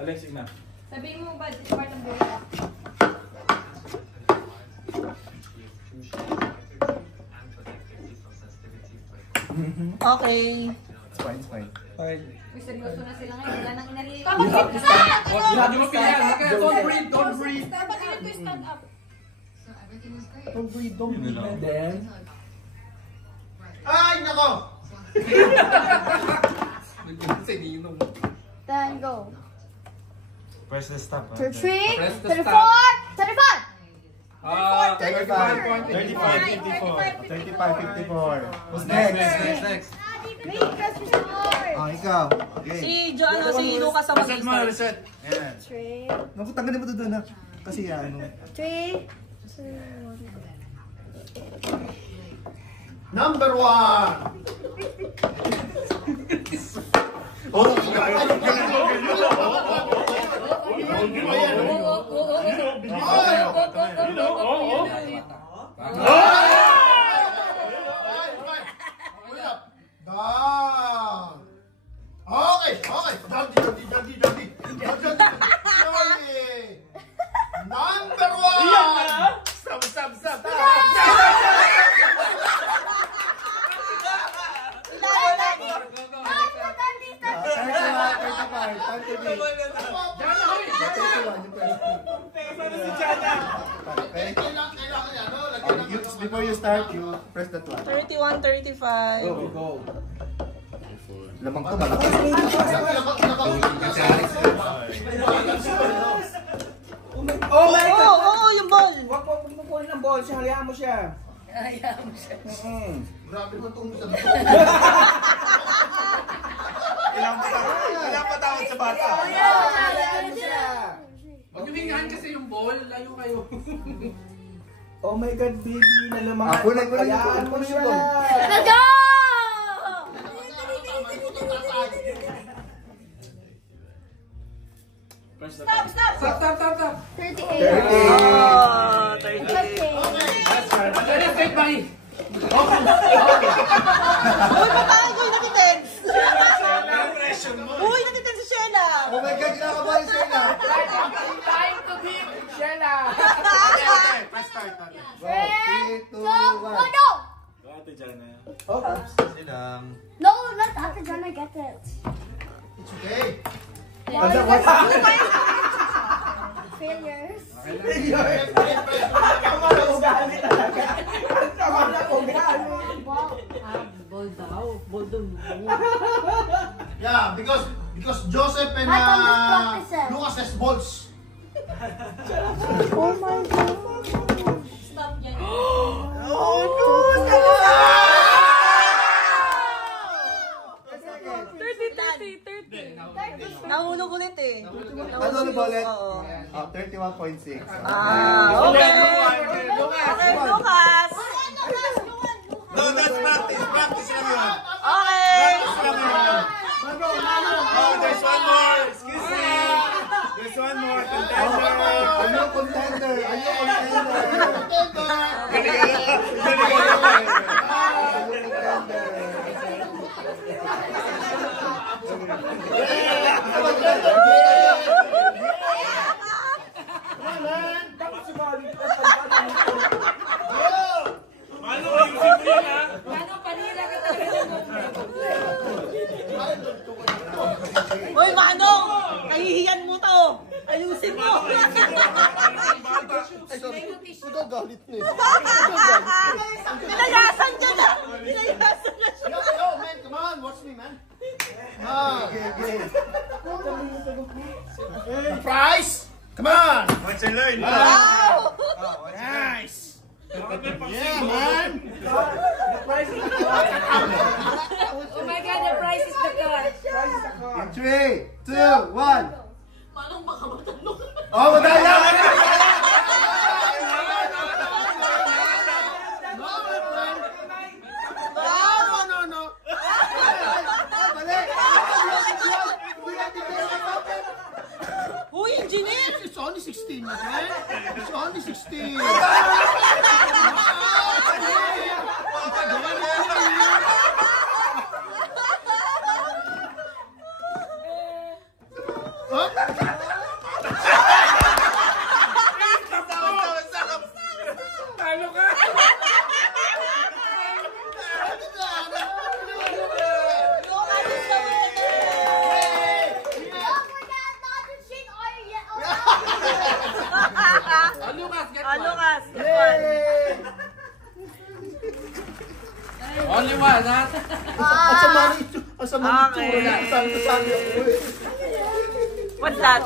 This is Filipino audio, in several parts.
Alex, ina. Sabihin mo ba, it's part ng buhay? Okay. It's fine, it's fine. Fine. Uy, seryoso na sila ngayon. Wala nang inarinig. Hindi mo pinag. Don't breathe, don't breathe. Dapat yun to stand up. Don't breathe, don't breathe. And then... Ay, nako! Then go. Press the stop. 33, Press the 34, stop. 35. 35, 54. Who's next? Wait, press restart. Ah, ikaw. Okay. Si Lucas sa Reset mo, reset. Ayan. 3, Naku, tanggalin mo to doon ha. Kasi ano. 3, 2, 1. Number 1! Number 1! Stop! Before you start, you press that one. 31, 35. Go. Lamang to, malaki. Oh my God! Oo, yung ball. Huwag mo kumukuha ng ball siya, hayaan mo siya. Grabe mo itong sa Ilang patawad sa bata? Hayaan mo siya. Huwag humingahan kasi yung ball. Layo kayo. Oh my God, baby, nalamangan. Kulay. Hayaan mo siya. Let's go! Stop! 38. Oh, 30. Uy, patay ko yung nakitens. Uy, nakitens si Sheila. Oh my God, kinakabahan siya na. Time to beat Sheila. Press start. Go. 3, 2, 1. No! Ate Jana. Okay. Silang. No, let Ate Jana get it. It's okay. Failures. Tama na ugali talaga. Tama na ugali. Yeah, because Joseph and Lucas has balls. Oh my God. Stop yan. Oh, no. 30. Nahulog ulit eh. Ano ulit? Oo. 31.6. Okay. Okay, Lucas. No, that's practice. Practice lang yun. Okay. Oh, there's one more. Excuse me. There's one more. Contender. Ano contender? Uy, Manong! Kahihiyan mo to! Ayusin mo! Galit na eh. Pinayasan ka na! Pinayasan na siya! Yo, man, come on, watch me, man. Prize! Come on! Watch and learn. Wow! Nice! Yeah, man! Oh my God, the price is the car. In 3, 2, 1. Manong baka matanong. Oh, madaya! No. Uy, engineer! It's only 16, my friend. It's only 16. Huh? Lucas, get Ah, one. Lucas, get one. Only one, ha? Ang sama ni ang sama ni Okay. Chura. Sabi ako eh. What's that?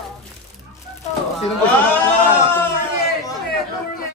Sino ba?